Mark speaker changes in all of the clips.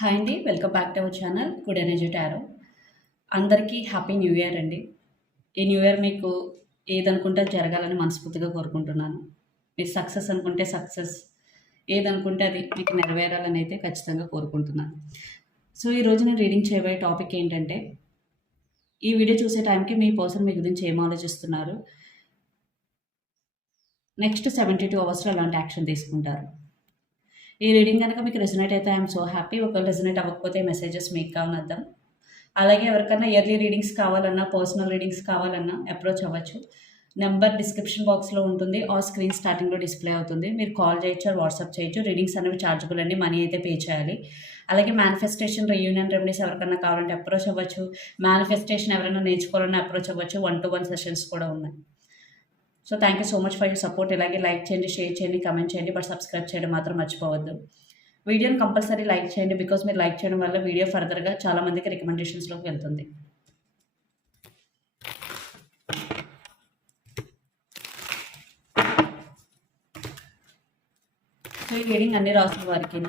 Speaker 1: Hi అండి welcome back to our channel good energy tarot. అందరికీ happy new year అండి. ఈ న్యూ ఇయర్ మీకు ఏదనుకుంటే అది జరగాలని మనస్ఫూర్తిగా కోరుకుంటున్నాను. మీరు సక్సెస్ అనుకుంటే సక్సెస్ ఏదనుకుంటే అది మీకు నెరవేరాలని అయితే ఖచ్చితంగా కోరుకుంటున్నాను. సో ఈరోజు నేను రీడింగ్ చేయబోయే టాపిక్ ఏంటంటే ఈ వీడియో చూసే టైంకి మీ పర్సన్ మీ గురించి ఏం ఆలోచిస్తున్నారు? నెక్స్ట్ సెవెంటీ టూ అవర్స్లో ఎలాంటి యాక్షన్ తీసుకుంటారు? ఈ రీడింగ్ కనుక మీకు రెసినేట్ అయితే ఐఎమ్ సో హ్యాపీ. ఒకవేళ రెసినేట్ అవ్వకపోతే మెసేజెస్ మీకు కావాలని అలాగే ఎవరికైనా ఇయర్లీ రీడింగ్స్ కావాలన్నా పర్సనల్ రీడింగ్స్ కావాలన్నా అప్రోచ్ అవ్వచ్చు. నెంబర్ డిస్క్రిప్షన్ బాక్స్లో ఉంటుంది. ఆ స్క్రీన్ స్టార్టింగ్లో డిస్ప్లే అవుతుంది. మీరు కాల్ చేయొచ్చు వాట్సాప్ చేయొచ్చు. రీడింగ్స్ అనేవి ఛార్జబుల్ అండి. మనీ అయితే పే చేయాలి. అలాగే మేనిఫెస్టేషన్ యూనియన్ రెమెడీస్ ఎవరికైనా కావాలంటే అప్రోచ్ అవ్వచ్చు. మేనిఫెస్టేషన్ ఎవరైనా నేర్చుకోవాలన్నా అప్రోచ్ అవ్వచ్చు. వన్ టు వన్ సెషన్స్ కూడా ఉన్నాయి. So thank you so much for you support ఇలాగే లైక్ చేయండి షేర్ చేయండి కమెంట్ చేయండి బట్ సబ్స్క్రైబ్ చేయడం మాత్రం మర్చిపోవద్దు. వీడియోని కంపల్సరీ లైక్ చేయండి బికాస్ మీరు లైక్ చేయడం వల్ల వీడియో ఫర్దర్గా చాలామందికి రికమెండేషన్స్లోకి వెళ్తుంది. సో ఈ రీడింగ్ అన్ని రాసిన వారికి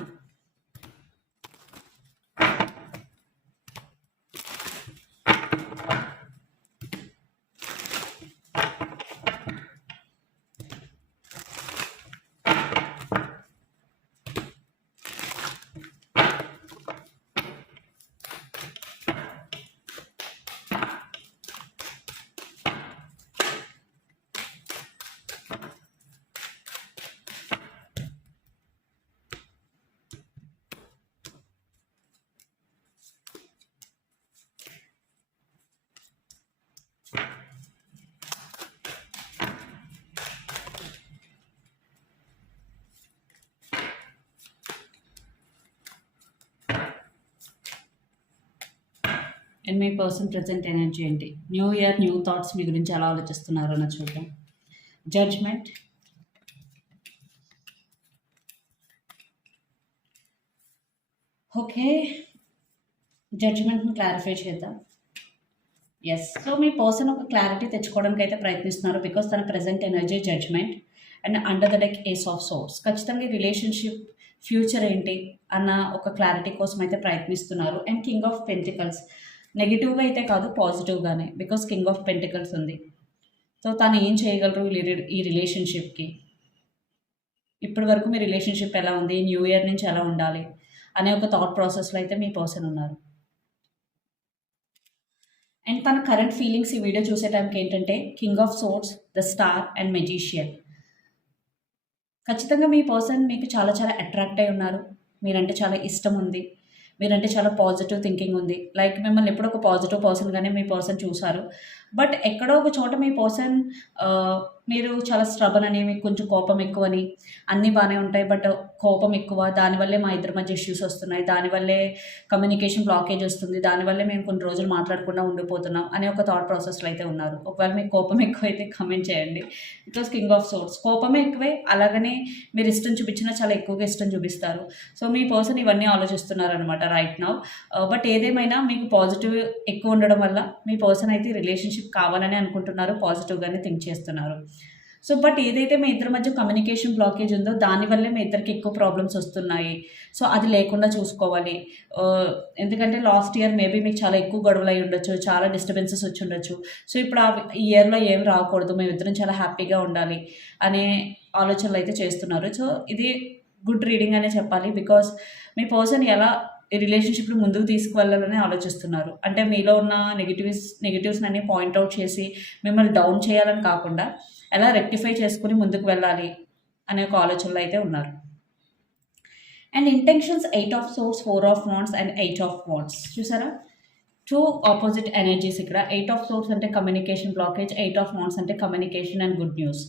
Speaker 1: అండ్ మీ పర్సన్ ప్రజెంట్ ఎనర్జీ ఏంటి? న్యూ ఇయర్ న్యూ థాట్స్ మీ గురించి ఎలా ఆలోచిస్తున్నారో అని చూద్దాం. జడ్జ్మెంట్ ఓకే జడ్జ్మెంట్ని క్లారిఫై చేద్దాం. ఎస్ సో మీ పర్సన్ ఒక క్లారిటీ తెచ్చుకోవడానికి అయితే ప్రయత్నిస్తున్నారు బికాస్ తన present energy judgement and under the deck ace of swords ఖచ్చితంగా రిలేషన్షిప్ ఫ్యూచర్ ఏంటి అన్న ఒక క్లారిటీ కోసం అయితే ప్రయత్నిస్తున్నారు. అండ్ కింగ్ ఆఫ్ పెంటికల్స్ నెగిటివ్గా అయితే కాదు పాజిటివ్గానే. బికాస్ కింగ్ ఆఫ్ పెంటికల్స్ ఉంది. సో తను ఏం చేయగలరు ఈ రిలేషన్షిప్కి? ఇప్పటి వరకు మీ రిలేషన్షిప్ ఎలా ఉంది? న్యూ ఇయర్ నుంచి ఎలా ఉండాలి? అనే ఒక థాట్ ప్రాసెస్లో అయితే మీ పర్సన్ ఉన్నారు. అండ్ తన కరెంట్ ఫీలింగ్స్ ఈ వీడియో చూసే టైంకి ఏంటంటే king of swords the star and magician. ఖచ్చితంగా మీ పర్సన్ మీకు చాలా చాలా అట్రాక్ట్ అయి ఉన్నారు. మీరంటే చాలా ఇష్టం ఉంది. మీరంటే చాలా పాజిటివ్ థింకింగ్ ఉంది. లైక్ మిమ్మల్ని ఎప్పుడో ఒక పాజిటివ్ పర్సన్గానే మీ పర్సన్ చూసారు. బట్ ఎక్కడో ఒక చోట మీ పర్సన్ మీరు చాలా స్ట్రబన్ అని మీకు కొంచెం కోపం ఎక్కువని అన్నీ బాగానే ఉంటాయి బట్ కోపం ఎక్కువ. దానివల్లే మా ఇద్దరి మధ్య ఇష్యూస్ వస్తున్నాయి. దానివల్లే కమ్యూనికేషన్ బ్లాకేజ్ వస్తుంది. దానివల్లే మేము కొన్ని రోజులు మాట్లాడకుండా ఉండిపోతున్నాం అనే ఒక థాట్ ప్రాసెస్లో అయితే ఉన్నారు. ఒకవేళ మీకు కోపం ఎక్కువ అయితే కమెంట్ చేయండి బికాస్ కింగ్ ఆఫ్ సోర్స్ కోపమే ఎక్కువే అలాగనే మీరు ఇష్టం చూపించినా చాలా ఎక్కువగా ఇష్టం చూపిస్తారు. సో మీ పర్సన్ ఇవన్నీ ఆలోచిస్తున్నారు అనమాట రైట్ నౌ బట్ uh, ఏదేమైనా మీకు పాజిటివ్ ఎక్కువ ఉండడం వల్ల మీ పర్సన్ అయితే రిలేషన్షిప్ కావాలని అనుకుంటున్నారు పాజిటివ్గానే థింక్ చేస్తున్నారు. సో బట్ ఏదైతే మీ ఇద్దరి మధ్య కమ్యూనికేషన్ బ్లాకేజ్ ఉందో దానివల్లే మీ ఇద్దరికి ఎక్కువ ప్రాబ్లమ్స్ వస్తున్నాయి. సో అది లేకుండా చూసుకోవాలి. ఎందుకంటే లాస్ట్ ఇయర్ మేబీ మీకు చాలా ఎక్కువ గొడవలు అయి ఉండొచ్చు చాలా డిస్టర్బెన్సెస్ వచ్చి ఉండొచ్చు. సో ఇప్పుడు ఆ ఇయర్లో ఏం రాకూడదు మేము ఇద్దరం చాలా హ్యాపీగా ఉండాలి అనే ఆలోచనలు అయితే చేస్తున్నారు. సో ఇది గుడ్ రీడింగ్ అనే చెప్పాలి బికాస్ మీ పర్సన్ ఎలా ఈ రిలేషన్షిప్ని ముందుకు తీసుకువెళ్ళాలని ఆలోచిస్తున్నారు. అంటే మీలో ఉన్న నెగిటివ్స్ నెగిటివ్స్ అన్ని పాయింట్అవుట్ చేసి మిమ్మల్ని డౌన్ చేయాలని కాకుండా ఎలా రెక్టిఫై చేసుకుని ముందుకు వెళ్ళాలి అనే ఒక ఆలోచనలో అయితే ఉన్నారు. And intentions eight of swords four of wands and eight of wands చూసారా? టూ ఆపోజిట్ ఎనర్జీస్ ఇక్కడ. ఎయిట్ ఆఫ్ సోర్స్ అంటే communication blockage eight of wands అంటే communication and good news.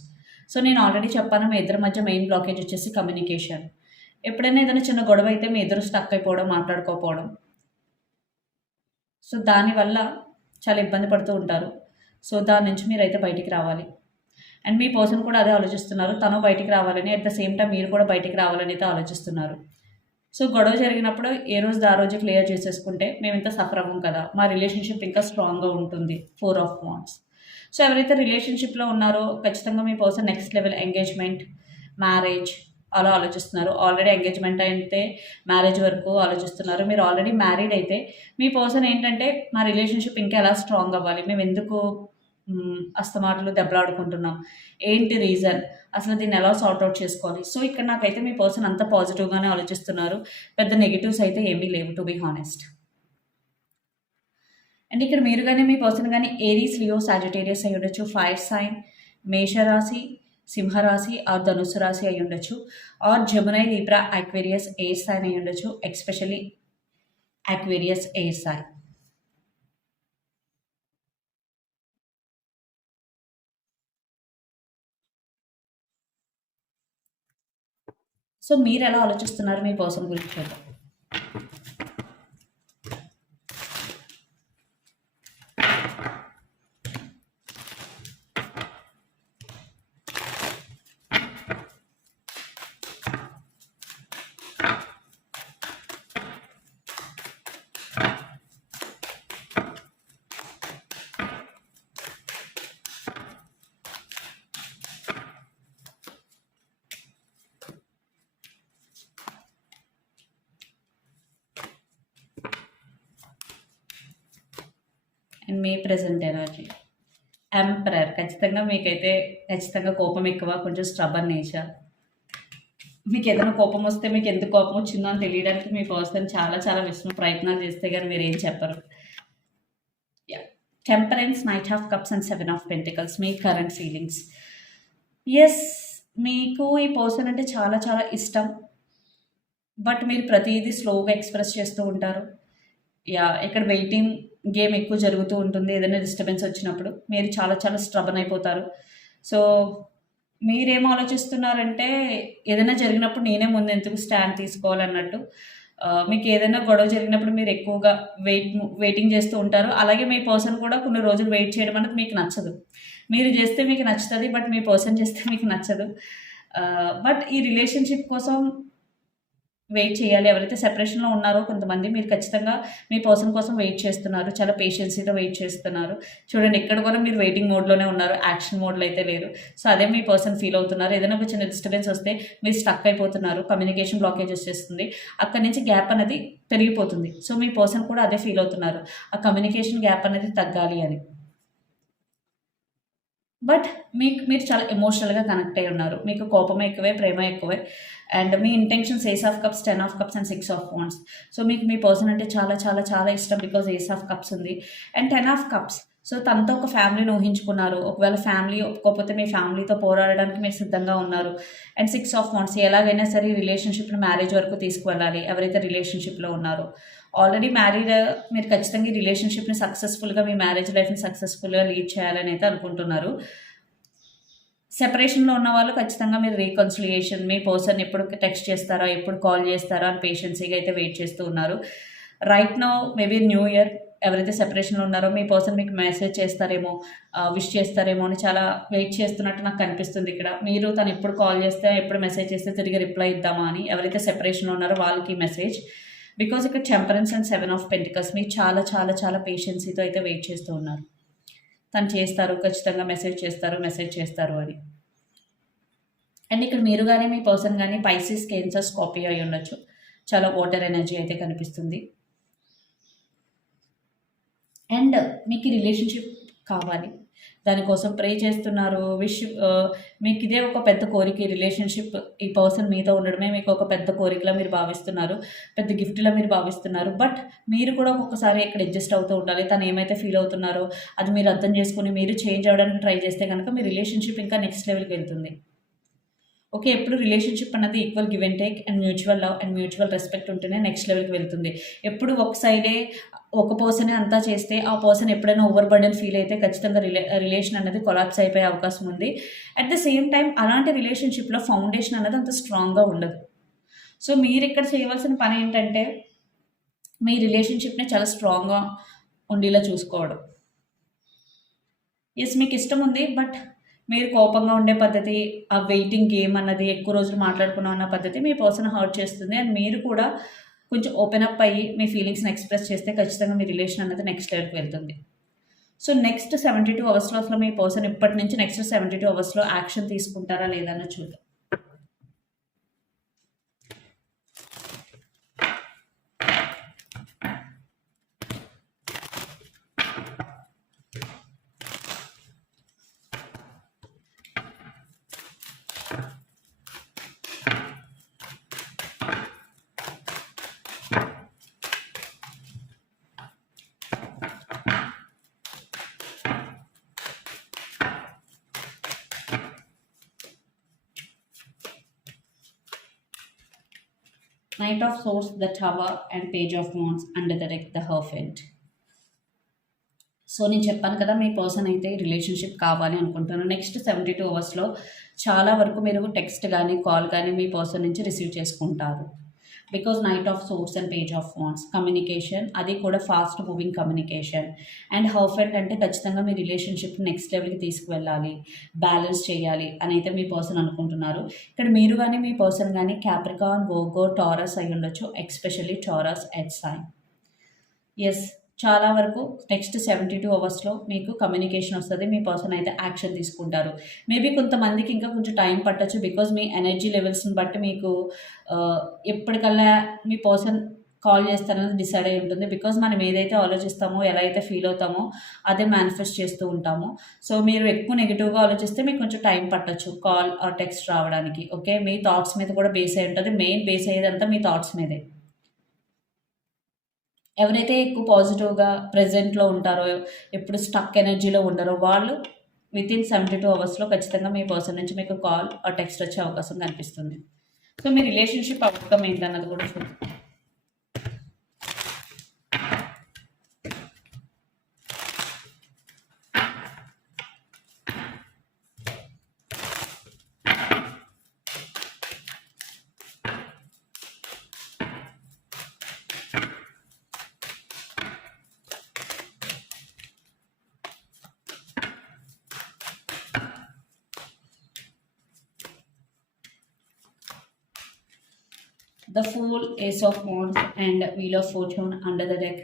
Speaker 1: So నేను ఆల్రెడీ చెప్పాను మా ఇద్దరి మధ్య మెయిన్ బ్లాకేజ్ వచ్చేసి కమ్యూనికేషన్. ఎప్పుడైనా ఏదైనా చిన్న గొడవ అయితే మీ ఇద్దరు స్టక్ అయిపోవడం మాట్లాడుకోకపోవడం. సో దానివల్ల చాలా ఇబ్బంది పడుతూ ఉంటారు. సో దాని నుంచి మీరైతే బయటికి రావాలి. అండ్ మీ పర్సన్ కూడా అదే ఆలోచిస్తున్నారు. తను బయటికి రావాలని అట్ ద సేమ్ టైం మీరు కూడా బయటికి రావాలని అయితే ఆలోచిస్తున్నారు. సో గొడవ జరిగినప్పుడు ఏ రోజు ఆ రోజు క్లియర్ చేసేసుకుంటే మేము ఇంత సఫర్ అవ్వం కదా. మా రిలేషన్షిప్ ఇంకా స్ట్రాంగ్గా ఉంటుంది. ఫోర్ ఆఫ్ వాన్స్ సో ఎవరైతే రిలేషన్షిప్లో ఉన్నారో ఖచ్చితంగా మీ person next level engagement marriage అలా ఆలోచిస్తున్నారు. ఆల్రెడీ ఎంగేజ్మెంట్ అయితే మ్యారేజ్ వరకు ఆలోచిస్తున్నారు. మీరు ఆల్రెడీ మ్యారీడ్ అయితే మీ పర్సన్ ఏంటంటే మా రిలేషన్షిప్ ఇంకా ఎలా స్ట్రాంగ్ అవ్వాలి? మేము ఎందుకు అస్తమాటలు దెబ్బలాడుకుంటున్నాం? ఏంటి రీజన్? అసలు దీన్ని ఎలా సార్ట్ అవుట్ చేసుకోవాలి? సో ఇక్కడ నాకైతే మీ పర్సన్ అంత పాజిటివ్గానే ఆలోచిస్తున్నారు. పెద్ద నెగిటివ్స్ అయితే ఏమీ లేవు టు బీ హానెస్ట్. అండ్ ఇక్కడ మీరు కానీ మీ పర్సన్ కానీ ఏరీస్ లియో సాజిటేరియస్ అయి ఉండొచ్చు ఫైర్ సైన్ మేషరాశి సింహరాశి ఆర్ ధనుసు రాశి అయి ఉండొచ్చు. Or Gemini Libra Aquarius air sign అయి ఉండొచ్చు. Especially Aquarius air sign. So మీరు ఎలా ఆలోచిస్తున్నారు మీ పర్సన్ గురించి చూద్దాం. మీ ప్రజెంట్ ఎనర్జీ ఎంపరర్ ఖచ్చితంగా మీకైతే ఖచ్చితంగా కోపం ఎక్కువ కొంచెం స్ట్రబర్ నేచర్ మీకు ఏదైనా కోపం వస్తే మీకు ఎందుకు కోపం వచ్చిందో అని తెలియడానికి మీ పర్సన్ చాలా చాలా విషయం ప్రయత్నాలు చేస్తే కానీ మీరు ఏం చెప్పరు. Temperance knight of cups and seven of pentacles me current feelings yes మీకు ఈ పర్సన్ అంటే చాలా చాలా ఇష్టం. బట్ మీరు ప్రతిదీ స్లోగా ఎక్స్ప్రెస్ చేస్తూ ఉంటారు. యా ఇక్కడ వెయిటింగ్ గేమ్ ఎక్కువ జరుగుతూ ఉంటుంది ఏదైనా డిస్టర్బెన్స్ వచ్చినప్పుడు. మీరు చాలా చాలా స్ట్రబన్ అయిపోతారు. సో మీరేం ఆలోచిస్తున్నారంటే ఏదైనా జరిగినప్పుడు నేనే ముందు ఎందుకు స్టాండ్ తీసుకోవాలన్నట్టు. మీకు ఏదైనా గొడవ జరిగినప్పుడు మీరు ఎక్కువగా వెయిట్ వెయిటింగ్ చేస్తూ ఉంటారు. అలాగే మీ పర్సన్ కూడా కొన్ని రోజులు వెయిట్ చేయడం అనేది మీకు నచ్చదు. మీరు చేస్తే మీకు నచ్చుతుంది బట్ మీ పర్సన్ చేస్తే మీకు నచ్చదు. బట్ ఈ రిలేషన్షిప్ కోసం వెయిట్ చేయాలి. ఎవరైతే సెపరేషన్లో ఉన్నారో కొంతమంది మీరు ఖచ్చితంగా మీ పర్సన్ కోసం వెయిట్ చేస్తున్నారు. చాలా పేషెన్సీతో వెయిట్ చేస్తున్నారు. చూడండి ఇక్కడ కూడా మీరు వెయిటింగ్ మోడ్లోనే ఉన్నారు. యాక్షన్ మోడ్లో అయితే లేరు. సో అదే మీ పర్సన్ ఫీల్ అవుతున్నారు. ఏదైనా ఒక చిన్న డిస్టర్బెన్స్ వస్తే మీరు స్టక్ అయిపోతున్నారు. కమ్యూనికేషన్ బ్లాకేజ్ వచ్చేస్తుంది. అక్కడి నుంచి గ్యాప్ అనేది పెరిగిపోతుంది. సో మీ పర్సన్ కూడా అదే ఫీల్ అవుతున్నారు. ఆ కమ్యూనికేషన్ గ్యాప్ అనేది తగ్గాలి అని. బట్ మీకు మీరు చాలా ఎమోషనల్గా కనెక్ట్ అయి ఉన్నారు. మీకు కోపం ఎక్కువే ప్రేమ ఎక్కువే. And me intentions ace of cups ten of cups and six of wands so మీకు మీ పర్సన్ అంటే చాలా చాలా చాలా ఇష్టం బికాజ్ ఏస్ ఆఫ్ కప్స్ ఉంది. And ten of cups so తనతో ఒక ఫ్యామిలీని ఊహించుకున్నారు. ఒకవేళ ఫ్యామిలీ ఒప్పుకోకపోతే మీ ఫ్యామిలీతో పోరాడడానికి మీరు సిద్ధంగా ఉన్నారు. అండ్ సిక్స్ ఆఫ్ వాన్స్ ఎలాగైనా సరే రిలేషన్షిప్ని మ్యారేజ్ వరకు తీసుకువెళ్ళాలి. ఎవరైతే రిలేషన్షిప్లో ఉన్నారో. ఆల్రెడీ మ్యారీడ్ మీరు ఖచ్చితంగా ఈ రిలేషన్షిప్ని సక్సెస్ఫుల్గా మీ మ్యారేజ్ లైఫ్ని సక్సెస్ఫుల్గా లీడ్ చేయాలని అయితే అనుకుంటున్నారు. సెపరేషన్లో ఉన్న వాళ్ళు ఖచ్చితంగా మీరు రీకన్సిలియేషన్ మీ పర్సన్ ఎప్పుడు టెక్స్ట్ చేస్తారా ఎప్పుడు కాల్ చేస్తారా అని పేషెన్సీగా అయితే వెయిట్ చేస్తూ ఉన్నారు. Right now maybe new year ఎవరైతే సెపరేషన్లో ఉన్నారో మీ పర్సన్ మీకు మెసేజ్ చేస్తారేమో uh, విష్ చేస్తారేమో అని చాలా వెయిట్ చేస్తున్నట్టు నాకు కనిపిస్తుంది ఇక్కడ. మీరు తను ఎప్పుడు కాల్ చేస్తే ఎప్పుడు మెసేజ్ చేస్తే తిరిగి రిప్లై ఇద్దామా అని ఎవరైతే సెపరేషన్లో ఉన్నారో వాళ్ళకి మెసేజ్ బికాజ్ ఇక్కడ temperance and seven of pentacles మీరు చాలా చాలా చాలా పేషెన్సీతో అయితే వెయిట్ చేస్తూ ఉన్నారు. తను చేస్తారు ఖచ్చితంగా మెసేజ్ చేస్తారు మెసేజ్ చేస్తారు అని. అండ్ ఇక్కడ మీరు కానీ మీ పర్సన్ కానీ పైసిస్ కేన్సర్ కాపీ అయి ఉండొచ్చు. చాలా వాటర్ ఎనర్జీ అయితే కనిపిస్తుంది. అండ్ మీకు రిలేషన్షిప్ కావాలి. దానికోసం ప్రే చేస్తున్నారు. విష్ మీకు ఇదే ఒక పెద్ద కోరిక రిలేషన్షిప్ ఈ పర్సన్ మీతో ఉండడమే మీకు ఒక పెద్ద కోరికలా మీరు భావిస్తున్నారు. పెద్ద గిఫ్ట్లా మీరు భావిస్తున్నారు. బట్ మీరు కూడా ఒక్కొక్కసారి ఇక్కడ అడ్జస్ట్ అవుతూ ఉండాలి. తను ఏమైతే ఫీల్ అవుతున్నారో అది మీరు అర్థం చేసుకుని మీరు చేంజ్ అవ్వడానికి ట్రై చేస్తే కనుక మీ రిలేషన్షిప్ ఇంకా నెక్స్ట్ లెవెల్కి వెళ్తుంది. ఓకే ఎప్పుడు రిలేషన్షిప్ అన్నది equal give and take and mutual love and mutual respect ఉంటేనే నెక్స్ట్ లెవెల్కి వెళ్తుంది. ఎప్పుడు ఒక సైడే ఒక పర్సనే అంతా చేస్తే ఆ పర్సన్ ఎప్పుడైనా ఓవర్ బర్డెన్ ఫీల్ అయితే ఖచ్చితంగా రిలే రిలేషన్ అనేది కొలాప్స్ అయిపోయే అవకాశం ఉంది. అట్ ద సేమ్ టైం అలాంటి రిలేషన్షిప్లో ఫౌండేషన్ అనేది అంత స్ట్రాంగ్గా ఉండదు. సో మీరు ఇక్కడ చేయవలసిన పని ఏంటంటే మీ రిలేషన్షిప్ని చాలా స్ట్రాంగ్గా ఉండేలా చూసుకోవడం. ఎస్ మీకు ఇష్టం ఉంది బట్ మీరు కోపంగా ఉండే పద్ధతి ఆ వెయిటింగ్ గేమ్ అన్నది ఎక్కువ రోజులు మాట్లాడుకున్నాం అన్న పద్ధతి మీ పర్సన్ హర్ట్ చేస్తుంది. అండ్ మీరు కూడా కొంచెం ఓపెన్ అప్ అయ్యి మీ ఫీలింగ్స్ని ఎక్స్ప్రెస్ చేస్తే ఖచ్చితంగా మీ రిలేషన్ అనేది నెక్స్ట్ లెవెల్కి వెళ్తుంది. సో నెక్స్ట్ సెవెంటీ టూ అవర్స్లో అసలు మీ పర్సన్ ఇప్పటి నుంచి నెక్స్ట్ సెవెంటీ టూ అవర్స్లో యాక్షన్ తీసుకుంటారా లేదా చూద్దాం. Knight of Swords, the Tower, and Page of Wands, under the deck, the Hierophant. So నేను చెప్పాను కదా మీ పర్సన్ అయితే రిలేషన్షిప్ కావాలి అనుకుంటున్నాను నెక్స్ట్ సెవెంటీ టూ అవర్స్లో చాలా వరకు మీరు టెక్స్ట్ కానీ కాల్ కానీ మీ పర్సన్ నుంచి రిసీవ్ చేసుకుంటారు because knight of swords and page of phones communication అది కూడా fast moving communication and hierophant అంటే ఖచ్చితంగా మీ రిలేషన్షిప్ నెక్స్ట్ లెవెల్కి తీసుకువెళ్ళాలి బ్యాలెన్స్ చేయాలి అని అయితే మీ పర్సన్ అనుకుంటున్నారు. ఇక్కడ మీరు కానీ మీ పర్సన్ కానీ క్యాప్రికాన్ గోగో టారస్ అయి ఉండొచ్చు especially Taurus at sign yes చాలా వరకు నెక్స్ట్ సెవెంటీ టూ అవర్స్లో మీకు కమ్యూనికేషన్ వస్తుంది మీ పర్సన్ అయితే యాక్షన్ తీసుకుంటారు. మేబీ కొంతమందికి ఇంకా కొంచెం టైం పట్టచ్చు బికాజ్ మీ ఎనర్జీ లెవెల్స్ని బట్టి మీకు ఎప్పటికల్లా మీ పర్సన్ కాల్ చేస్తారనేది డిసైడ్ అయి ఉంటుంది. బికాజ్ మనం ఏదైతే ఆలోచిస్తామో ఎలా అయితే ఫీల్ అవుతామో అదే మేనిఫెస్ట్ చేస్తూ ఉంటాము. సో మీరు ఎక్కువ నెగిటివ్గా ఆలోచిస్తే మీకు కొంచెం టైం పట్టచ్చు కాల్ ఆర్ టెక్స్ట్ రావడానికి ఓకే మీ థాట్స్ మీద కూడా బేస్ అయి ఉంటుంది. మెయిన్ బేస్ అయ్యేదంతా మీ థాట్స్ మీదే. ఎవరైతే ఎక్కువ పాజిటివ్గా ప్రజెంట్లో ఉంటారో ఎప్పుడు స్టక్ ఎనర్జీలో ఉండరో వాళ్ళు విత్ ఇన్ సెవెంటీ టూ అవర్స్లో ఖచ్చితంగా మీ పర్సన్ నుంచి మీకు కాల్ ఆ టెక్స్ట్ వచ్చే అవకాశం కనిపిస్తుంది. సో మీ రిలేషన్షిప్ అవుట్కమ్ ఏంటన్నది కూడా చూద్దాం. The fool ace of wands and wheel of fortune under the deck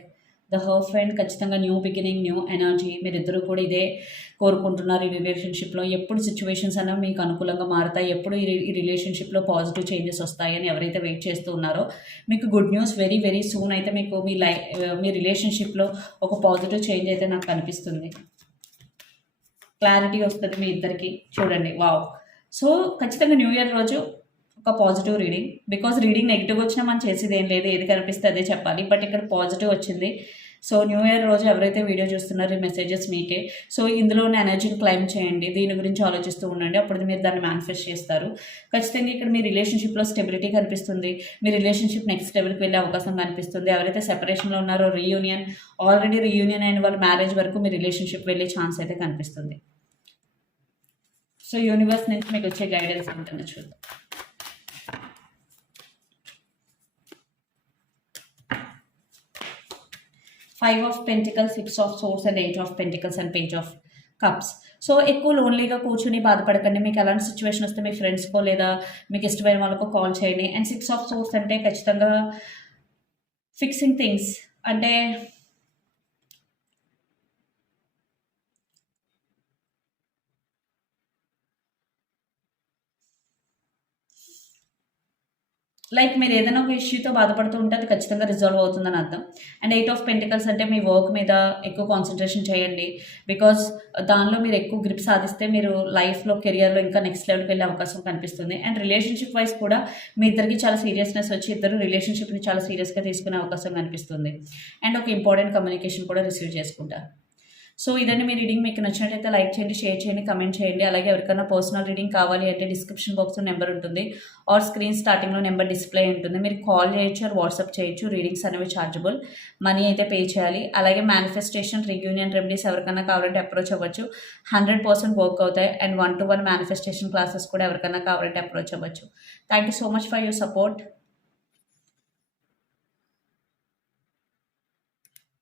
Speaker 1: the hierophant and ఖచ్చితంగా న్యూ బిగినింగ్ న్యూ ఎనర్జీ మీరిద్దరూ కూడా ఇదే కోరుకుంటున్నారు ఈ రిలేషన్షిప్లో ఎప్పుడు సిచ్యువేషన్స్ అన్నా మీకు అనుకూలంగా మారుతాయి. ఎప్పుడు ఈ రి- ఈ రిలేషన్షిప్లో పాజిటివ్ చేంజెస్ వస్తాయని ఎవరైతే వెయిట్ చేస్తూ ఉన్నారో మీకు good news very very soon అయితే మీకు మీ లై మీ రిలేషన్షిప్లో ఒక పాజిటివ్ చేంజ్ అయితే నాకు కనిపిస్తుంది క్లారిటీ వస్తుంది మీ ఇద్దరికి. చూడండి. వావ్ సో ఖచ్చితంగా న్యూ ఇయర్ రోజు ఒక positive reading because reading negative వచ్చినా మనం చేసేది ఏం లేదు ఏది కనిపిస్తే అదే చెప్పాలి. బట్ ఇక్కడ పాజిటివ్ వచ్చింది. సో న్యూ ఇయర్ రోజు ఎవరైతే వీడియో చూస్తున్నారో ఈ మెసేజెస్ మీకే. సో ఇందులో ఉన్న ఎనర్జీని క్లైమ్ చేయండి. దీని గురించి ఆలోచిస్తూ ఉండండి. అప్పుడు మీరు దాన్ని మేనిఫెస్ట్ చేస్తారు. ఖచ్చితంగా ఇక్కడ మీ రిలేషన్షిప్లో స్టెబిలిటీ కనిపిస్తుంది. మీ రిలేషన్షిప్ నెక్స్ట్ లెవెల్కి వెళ్ళే అవకాశం కనిపిస్తుంది. ఎవరైతే సెపరేషన్లో ఉన్నారో రీయూనియన్ ఆల్రెడీ రీయూనియన్ అయిన వాళ్ళ మ్యారేజ్ వరకు మీ రిలేషన్షిప్ వెళ్ళే ఛాన్స్ అయితే కనిపిస్తుంది. సో యూనివర్స్ నుంచి మీకు వచ్చే గైడెన్స్ ఉంటుంది చూద్దాం. Five of pentacle six of swords and eight of pentacles and page of cups so ఎక్కువ లోన్లీగా కూర్చుని బాధపడకండి. మీకు ఎలాంటి సిచ్యువేషన్ వస్తే మీ ఫ్రెండ్స్కో లేదా మీకు ఇష్టమైన వాళ్ళకో కాల్ చేయండి. అండ్ సిక్స్ ఆఫ్ సోర్స్ అంటే ఖచ్చితంగా ఫిక్సింగ్ థింగ్స్ అంటే లైక్ మీరు ఏదైనా ఒక ఇష్యూతో బాధపడుతూ ఉంటే అది ఖచ్చితంగా రిజాల్వ్ అవుతుందని అర్థం. అండ్ ఎయిట్ ఆఫ్ పెంటికల్స్ అంటే మీ వర్క్ మీద ఎక్కువ కాన్సన్ట్రేషన్ చేయండి. బికాజ్ దానిలో మీరు ఎక్కువ గ్రిప్ సాధిస్తే మీరు లైఫ్లో కెరియర్లో ఇంకా నెక్స్ట్ లెవెల్కి వెళ్ళే అవకాశం కనిపిస్తుంది. అండ్ రిలేషన్షిప్ వైజ్ కూడా మీ ఇద్దరికి చాలా సీరియస్నెస్ వచ్చి ఇద్దరు రిలేషన్షిప్ని చాలా సీరియస్గా తీసుకునే అవకాశం కనిపిస్తుంది. అండ్ ఒక ఇంపార్టెంట్ కమ్యూనికేషన్ కూడా రిసీవ్ చేసుకుంటారు సో ఇదండి మీ రీడింగ్ మీకు నచ్చినట్లయితే లైక్ చేయండి షేర్ చేయండి కమెంట్ చేయండి. అలాగే ఎవరికైనా పర్సనల్ రీడింగ్ కావాలి అంటే డిస్క్రిప్షన్ బాక్స్లో నెంబర్ ఉంటుంది. ఆర్ స్క్రీన్ స్టార్టింగ్లో నెంబర్ డిస్ప్లే ఉంటుంది. మీరు కాల్ చేయొచ్చు ఆర్ వాట్సాప్ చేయొచ్చు. రీడింగ్స్ అనేవి ఛార్జబుల్ మనీ అయితే పే చేయాలి. అలాగే మేనిఫెస్టేషన్ రీయూనియన్ రెమెడీస్ ఎవరికైనా కావాలంటే అప్రోచ్ అవ్వచ్చు. హండ్రెడ్ పర్సెంట్ వర్క్ అవుతాయి. And one to one manifestation classes కూడా ఎవరికైనా కావాలంటే అప్రోచ్ అవ్వచ్చు. Thank you so much for your support